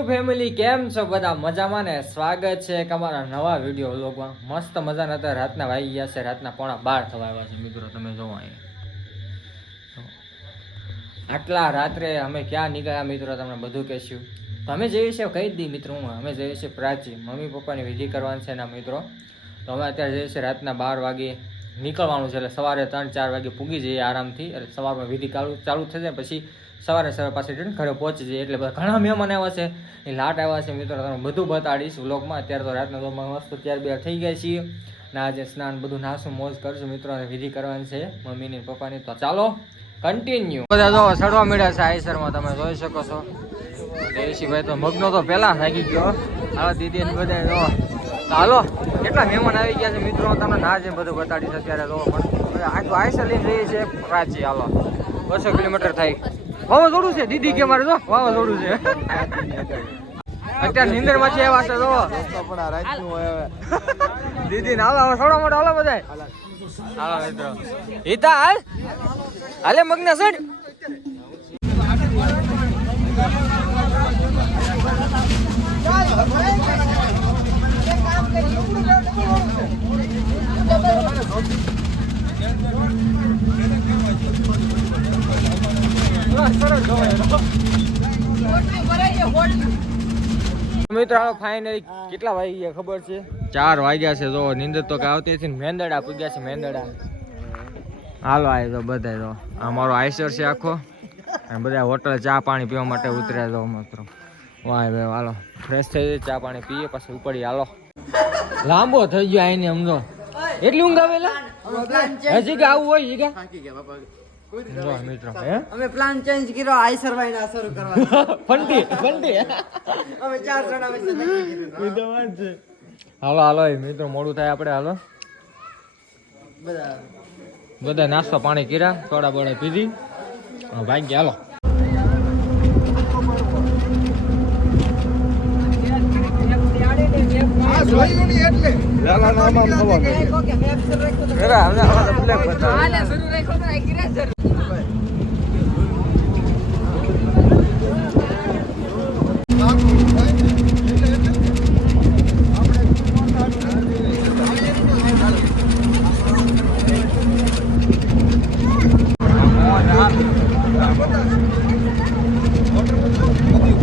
YouTube family કેમ છો બધા મજામાં ને? સ્વાગત છે એક અમારા નવા વિડીયો વ્લોગમાં. મસ્ત મજાના હતા. રાતના વાગી ગયા છે, રાતના 11:15 થવા આવ્યા છે મિત્રો. તમે જોવો અહીંયા આટલા રાત્રે અમે ક્યાં નીકળ્યા મિત્રો, તમને બધું કહેશું. તો અમે જઈએ છીએ, કહી દી મિત્રો, અમે જઈએ છીએ પ્રાચી, મમ્મી પપ્પાની વિધિ કરવાની છે ને મિત્રો. તો અમે અત્યારે જઈએ છીએ, રાતના 12 વાગે નીકળવાનું છે, એટલે સવારે 3-4 વાગે પૂગી જઈએ આરામથી. એટલે સવારમાં વિધિ ચાલુ થઈ જાય, પછી સવારે પાછી રિટર્ન ઘરે પહોંચી જઈએ. એટલે બધા ઘણા મહેમાન આવ્યા છે, એ લાટ આવ્યા છે મિત્રો. તમે બધું બતાડીશ વ્લોગમાં. અત્યારે તો રાતના તો મસ્ત તૈયાર બિયાર થઈ ગયા છીએ ને આજે સ્નાન બધું નાશું મોજ કરશું મિત્રો. અને વિધિ કરવાની છે મમ્મીની પપ્પાની. તો ચાલો કન્ટિન્યુ. બધા જો ચડવા મળ્યા છે આઈસરમાં, તમે જોઈ શકો છો. દેશીભાઈ તો મગનો તો પહેલા લાગી ગયો. હાલો દીદી ને બધા જો. હાલો કેટલા મહેમાન આવી ગયા છે મિત્રો, તમને ના જેમ બધું બતાડીશ અત્યારે તો. પણ આખું આઈસર લઈને જઈએ છીએ પ્રાચી. હાલો 200 કિલોમીટર થાય. વાવાઝોડું છે દીદી કે મારે જો વાવાઝોડું છે. અત્યારે નીંદર માંથી આવ્યા છે જો દીદી ને. હાલો થોડા મોટા હાલો બધા. હાલો મિત્રો હિતા હાલ હાલે મગના સડ. મિત્રો ફાઇનલી કેટલા વાગી ગયા ખબર છે? 4 વાગ્યા છે. જો નીંદર તો કઈ આવતી નથી. મેંદડા પૂગ્યા છે મેંદડા. હાલો આવી તો બધા જો અમારો આઈસર છે આખો, અને બધા હોટલ ચા પાણી પીવા માટે ઉતર્યા જો મિત્રો. વાહ ભાઈ હાલો ફ્રેશ થઈ જાય, ચા પાણી પીએ પછી ઉપડી. હાલો લાંબો થઈ ગયો આઈને સમજો. એટલી ઊંઘ આવેલા હજી કે આવું હોય કે મિત્રો અમે પ્લાન ચેન્જ કર્યો આઈસર વાઈ ના શરૂ કરવાનો. ફંટી અમે 4 જણા વિશે નક્કી કર્યું. હાલો હાલો મિત્રો મોડું થાય આપણે. હાલો બધા નાસ્તો પાણી કર્યા, સોડા બોડા પીધી, ભાઈ હાલો.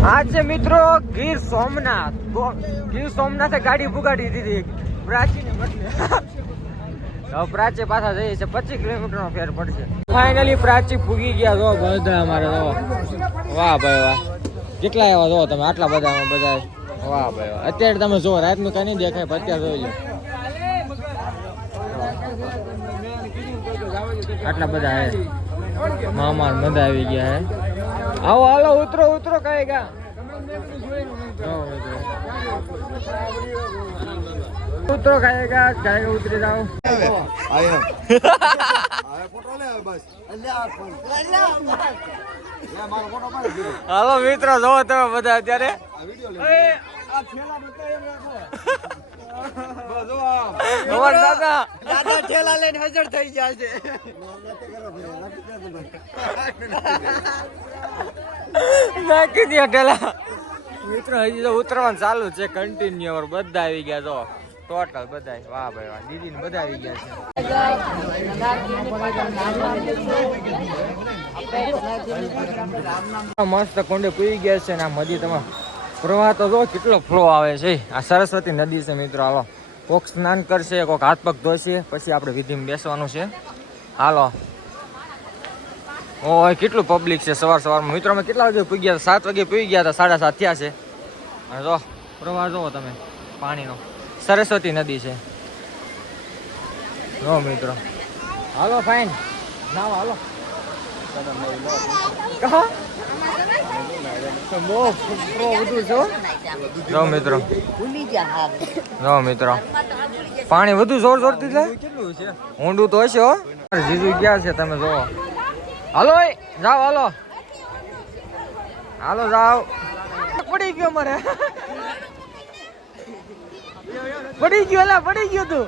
आज છે મિત્રો ગીર સોમનાથ. ગીર સોમનાથે ગાડી પુગાડી દીધી પ્રાચી ને બદલે. હવે પ્રાચી પાછા જઈએ છે, 25 કિલોમીટર નો ફેર પડશે. ફાઇનલી પ્રાચી પૂગી ગયા જો બધા અમારે જો. વાહ ભાઈ વાહ, કેટલા એવા જો તમે આટલા બધા બધા. વાહ ભાઈ વાહ. અત્યારે તમે જો રાતનું કઈ નહીં દેખાય, પણ અત્યારે જોઈ લો આટલા બધા હે. મામા મજા આવી ગયા હે. આવો હાલો ઉતરો ઉતરો કઈ ગા. ઉતરો ખાएगा खाएगा उतरी जाओ. હાલો મિત્રો જોવો તમે બધા અત્યારે. દાદા ઠેલા લઈને હાજર થઈ ગયા છે. નાખી દે ઠેલા. મિત્રો હજી તો ઉતરવાનું ચાલુ છે કન્ટિન્યુ. બધા આવી ગયા જો ટોટલ બધા. વાહ ભાઈ વાહ, દીદી ને બધા આવી ગયા છે. મસ્ત કુંડે પી ગયા છે ને આ નદી. તમે પ્રવાહ તો જો કેટલો ફ્લો આવે છે. આ સરસ્વતી નદી છે મિત્રો. હાલો કોક સ્નાન કરશે, કોક હાથ પગ ધોશે, પછી આપણે વિધિમાં બેસવાનું છે. હાલો ઓય કેટલું પબ્લિક છે સવારમાં મિત્રો. અમે કેટલા વાગે પૂઈ ગયા? 7 વાગે પૂઈ ગયા હતા, 7:30 થયા છે. અને જો પ્રવાહ જોવો તમે પાણીનો. સરસ્વતી નદી છે જો મિત્રો. હાલો ફાઈન નાવ હાલો. જો મિત્રો જો મિત્રો પાણી વધુ જોર જોરથી જાય. ઊંડું તો હશે હો. જીજુ ગયા છે તમે જોવો. હાલો જાઓ હાલો હાલો જાઓ. પડી ગયો મારે, પડી ગયો એલા પડી ગયો તું.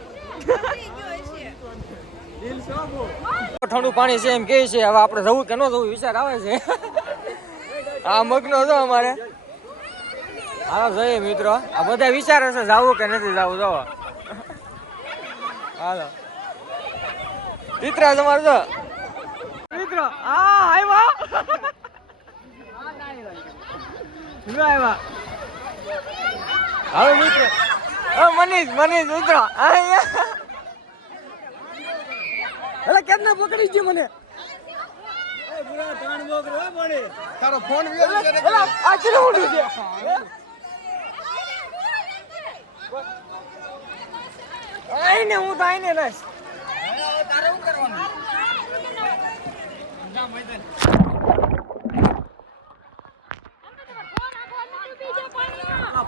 ઠંડુ પાણી છે એમ કે છે. હવે આપણે જવું કે ન જવું વિચાર આવે છે. આ મગનો જો અમારે હાલો જોઈએ મિત્રો, આ બધા વિચારે છે જાવું કે નથી જાવું. જો હાલો ચિત્રા તમારે જો મિત્રો આવ્યા હાલો મિત્રો. મનીષ મિત્રો એટલે કેમ ના પકડી ગયો મને? તારો ફોન વેલો છે ને આ ચીલું ઉડ્યું છે. આઈને હું તો આઈને નસ. તારે શું કરવાનું?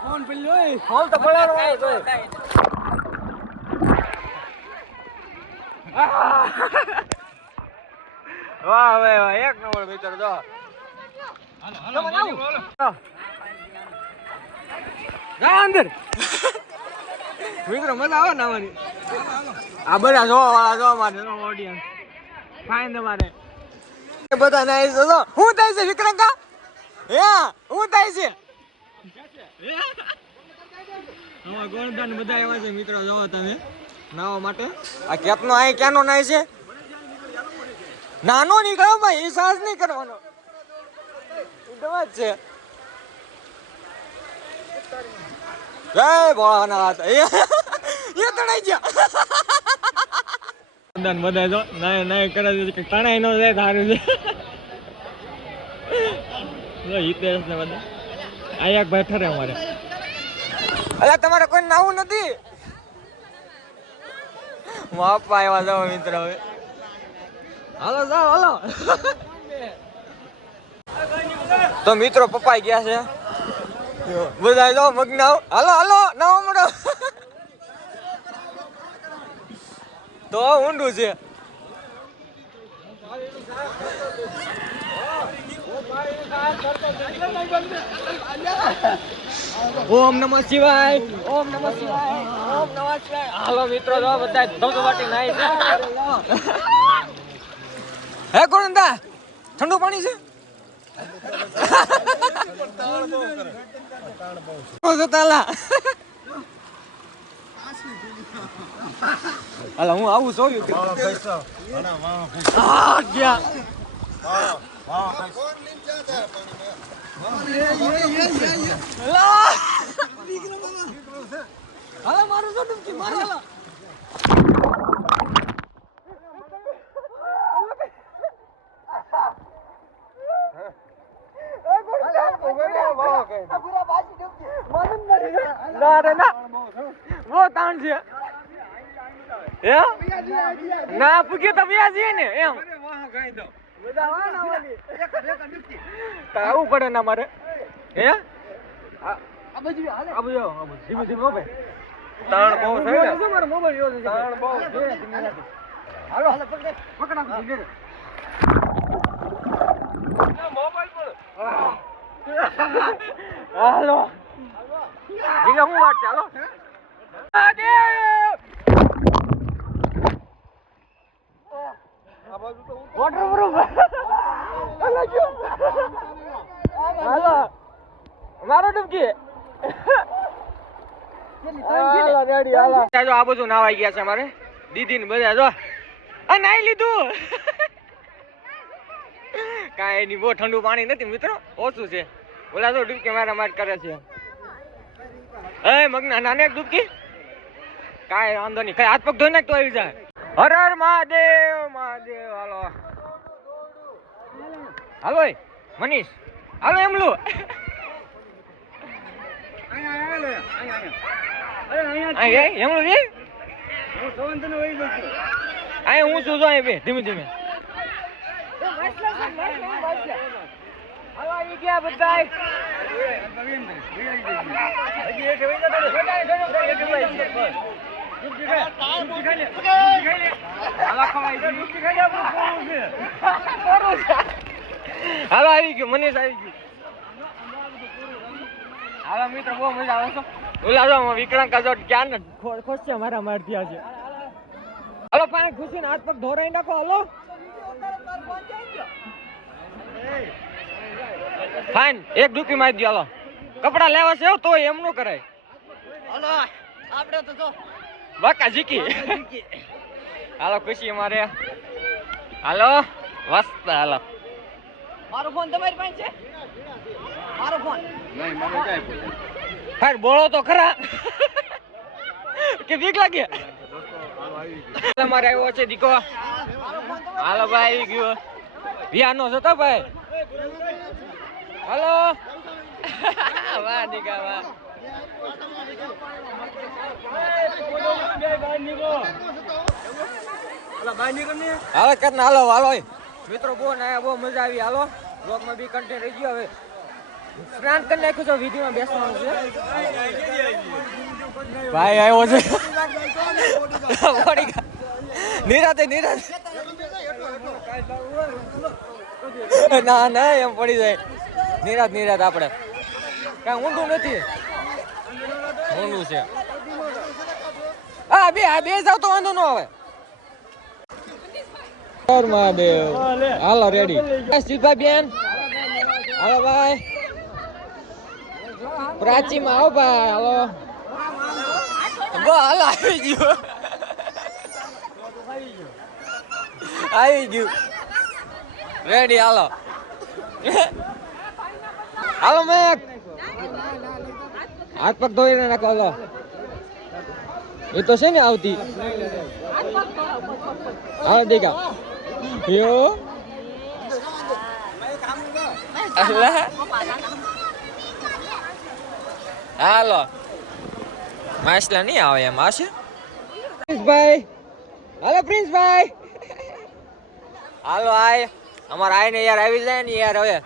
ફોન પેલો ફોન તો પડવાનો હોય તો. વાહ વાહ એક નંબર મિત્ર જો. અંદર મિત્રો મજા આવે ને આવવાની. આ બધા જોવા વાળા જોવા માટે ઓડિયન્સ ફાઇન તમારે બધા નાઈ જો. શું થાય છે વિક્રંકા? હે શું થાય છે? હવે ગોળદાન બધા આવ્યા છે મિત્રો, જોવો તમે નાવા માટે. આ કેતનો અહીં ક્યાંનો નાય છે? નાનો નીકળો ભાઈ, એ સાહસ નહીં કરવાનો. દવા જ છે. જય ભોળાનાથ. એ તણાઈ ગયા. બધા જો નાય નાય કરે છે, તણાઈ નો જાય સારું છે. હિતેશ ને બધા આ એક ભાઈ ઠરે અમારે. અલા તમારે કોઈ નાવું નથી? બાપા આવ્યા જાવ મિત્ર. હવે હાલો જાઓ હાલો. તો મિત્રો પપ્પાઈ ગયા છે બધા. જાઓ મગનાવ. હાલો હાલો નાવો મળો. તો ઊંડું છે. ઓમ નમઃ શિવાય, ઓમ નમઃ શિવાય, ઓમ નમઃ શિવાય. હાલો મિત્રો જો બધા ધબધબાટી નાઈ છે. હે કોણંદા ઠંડુ પાણી છે? હાલો હું આવું જોયું ગયા. હાલો મારું શું ડૂબકી મારો. હાલો બહુ તાણ છે. ના પૂછ્યું તો વ્યાજ ને એમ આવું પડે ના મારે. હે ધીમે ધીમે તાણ બહુ છે મારો મોબાઈલ. હાલો પકડા હાલો હું વાત ચાલો. હાલો મારો ડૂબકી. આ બધું નાવાઈ ગયા છે અમારે દીદી ને બધા. જો આ નાઈ લીધું. કાંઈ એની બહુ ઠંડુ પાણી નથી મિત્રો, ઓછું છે. ઓલા તો ડૂબકી મારા માર કરે છે. એ મગના નાને એક ડૂબકી કાંઈ વાંધો નહીં. હાથ પગ ધોઈ નાખ તો આવી જાય. હર હર મહાદેવ મહાદેવ. હાલો હાલો મનીષ હાલો એમલું. એમલું રે અહીં હું શું જો બે ધીમે ધીમે. ગયા બધા હાલો આવી ગયું મનીષ આવી ગયું. હાલો મિત્ર બહુ મજા આવે છે. ઓલા જો વિક્રાંત કાજો ક્યાં ને ખુશ છે મારા માર થયા છે. હાલો પાણી ખુશી ને હાથ પગ ધોરાઈ નાખો. હાલો ફાઈન એક ડૂબકી મારી દો. હાલો કપડા લેવા છે તો એમ નો કરાય. હાલો આપણે તો જો બાકા જીકી. હાલો ખુશી મારે. હાલો મસ્ત. હાલો મારો ફોન તમારી પાસે છે? મારો ફોન નહીં મને કાંઈ પૂછે. હાર બોલો તો ખરા. કે બીક લાગે. તમારે આવ્યો છે દીકો. હાલો ભાઈ આવી ગયો. વિયાનો જતો ભાઈ. હાલો. વાહ દીકા વાહ. હાલો કેટલા હાલો હાલો મિત્રો. બહુ નાયા બહુ મજા આવી. હાલો બ્લોગમાં બી કન્ટેન્ટ રહી ગયો. હવે સ્નાન કરી નાખ્યું છે. વિડીયોમાં બેસવાનું છે. ભાઈ આવ્યો છે. નિરાતે નિરાતે. ના ના એમ પડી જાય. નિરાત નિરાત આપણે કઈ ઊંધું નથી. ઊંધું છે. હા બે જાવ તો વાંધો ન આવે. મહાદેવ. હાલો રેડી. સીધા બેન. હાલો ભાઈ. પ્રાચીમાં આવો ભાઈ. હાલો હાલો આવી ગયું. આવી ગયું રેડી. હાલો હાલો મેં હાથ પગ ધોઈને નાખો. હાલો એ તો છે ને આવતી. હાલો દેખા યો. હાલો માસલા નહીં આવે એમ આવશે. પ્રિન્સભાઈ. હાલો પ્રિન્સભાઈ. હાલો આય અમારે આય ને યાર આવી જાય ને યાર. હવે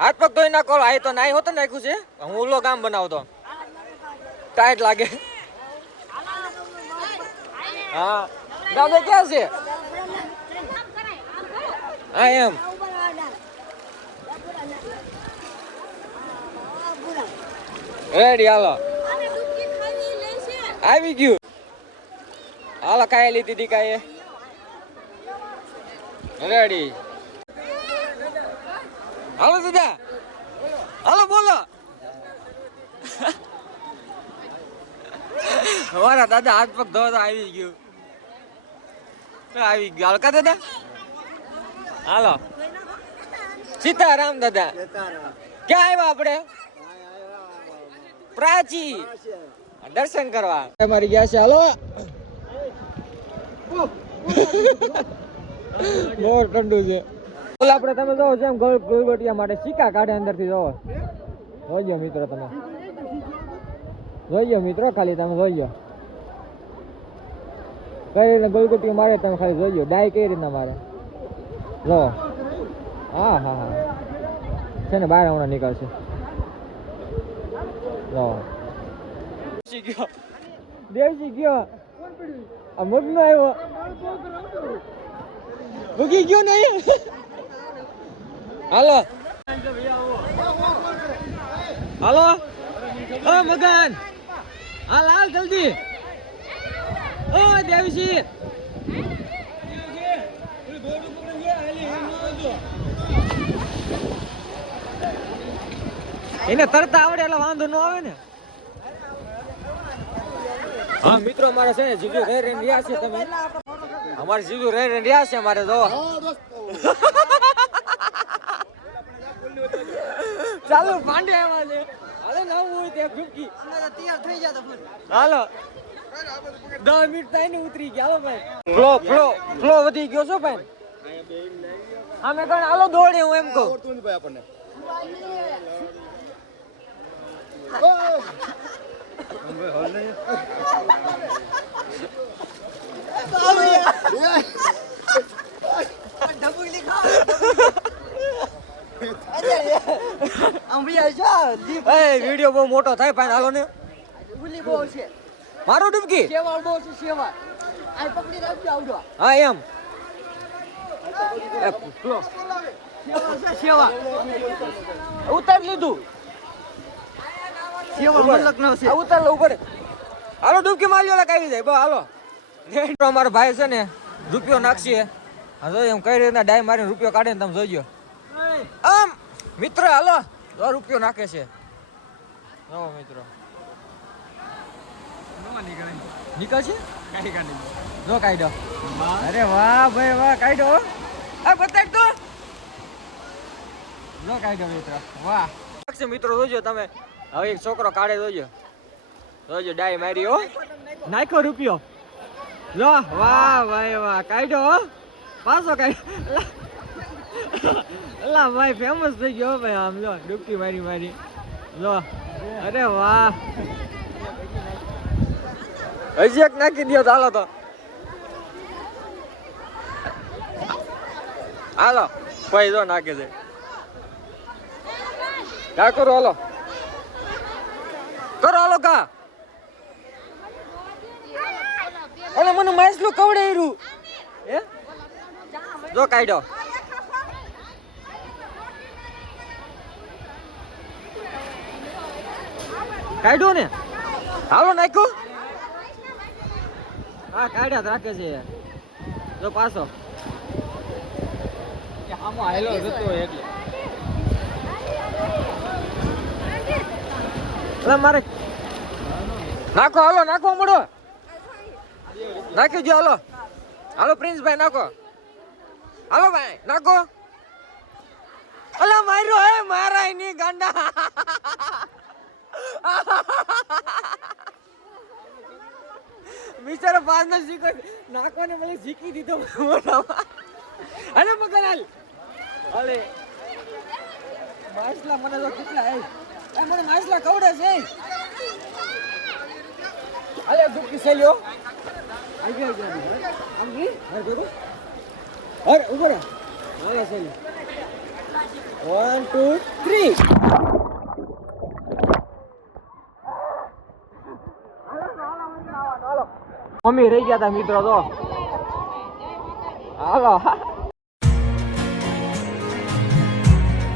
હાથ પગ ધોઈ નાખો. આય તો નાઈ હોતો નાખ્યું છે. હું ઓલો કામ બનાવતો ટાઈટ લાગે. હા દાદા ક્યાં છે? હા એમ રેડી. હાલો આવી ગયું. હાલો ખાઈ લીધી હતી કાંઈ રેડી. હાલો દાદા. હાલો બોલો. મારા દાદા હાથ પગ ધોતા આવી ગયું. આવી ગયું. હાલકા દાદા. હાલો સીતારામ દાદા. ક્યાં આવ્યા આપણે? પ્રાચી દર્શન કરવા મારી ગયા છે. હાલો બહુ ઠંડુ છે. ઓલા આપણે તમે જોવો છે એમ ગોલગોટિયા માટે સિક્કા કાઢે અંદર થી. જોવો જોઈજો મિત્રો. તમે જોઈજો મિત્રો. ખાલી તમે જોઈજો કઈ રીતના ગોલગોટિયા મારે. તમે ખાલી જોઈજો ડાય કઈ રીતના મારે. જો હા હા હા છે ને બહાર હમણાં નીકળશે. જો દેવજી ગયો. આ મગનો આવ્યો. ભૂગી ગયો નહીં. હાલો હાલો ઓ મગન. હાલ હાલ જલ્દી. ઓ દેવજી. એને તરતા આવડે એટલે વાંધો ન આવે ને. હા મિત્રો અમારે છે ને જીજુ રહી રહીને રહ્યા છે. તમે અમારે જીજુ રહી રહીને રહ્યા છે. અમારે જો ચાલો પાંડે આવ્યા છે. હાલે ના હોય ત્યાં ગુપકી તૈયાર થઈ ગયા તો ફૂલ. હાલો 10 મિનિટ થાય ને ઉતરી ગયા. હાલો ભાઈ. ફ્લો વધી ગયો છો ભાઈ. અમે કણ હાલો દોડે. હું એમ કહું આપણને વિડિયો બહુ મોટો થાય ભાઈ. હાલો ને ઉલી બહુ છે. મારો ડૂબકી સેવાળ બહુ છે. સેવાળ આ પકડી રાખજો. આવડો હા એમ સેવાળ છે. સેવાળ ઉતાર લીધું. સેવાળ મતલબ ન છે. ઉતાર લો ઉપર. હાલો ડૂબકી મારી ઓલા આવી જાય. બહુ હાલો. અમારો ભાઈ છે ને રૂપિયો નાખશે. હા જો એમ કઈ રીતના ડાય મારીને રૂપિયો કાઢે ને તમે જોઈજો. આમ મિત્ર હાલો રૂપિયો નાખે છે જો મિત્રો નીકળશે જો કાઢ્યો અરે વાહ ભાઈ વાહ કાઢ્યો આ બતાડ તો જો કાઢ્યો મિત્રો વાહ મિત્રો જોજો તમે હવે એક છોકરો કાઢે જોજો ડાય મારી હો નાખ્યો રૂપિયો લો વાહ ભાઈ વાહ કાઢ્યો પાછો કાઢ્યો અલા ભાઈ ફેમસ થઈ ગયો ભાઈ આમ લો ડૂબકી મારી લો અરે વાહ હજી એક નાખી દો તો હાલો ભાઈ જો નાખે છે કા કરો હાલો કા અલે મને માછલું કવડાયરું હે જો કાઢ્યો કાઢ્યો ને હાલો નાખ્યો હા કાઢ્યા રાખે છે જો પાછો આમાં હાલો જતો એટલે મારે નાખો હાલો નાખો મળો નાખી દો હાલો પ્રિન્સભાઈ નાખો હાલો ભાઈ નાખો અલા માર્યો હે મારાય ની ગાંડા બિચારો પાસ ના શીખો નાખો ને મને શીખી દીધો મોઢામાં અરે મગન હાલ અલે માછલા મને તો કેટલા હે મને માછલા કવડે છે અલે દુખી સેલ્યો આમ કી હર ગયો હર ઉભો રહે હાલો સેલ્યો 1 2 3 મમ્મી રહી ગયા હતા મિત્રો તો હાલો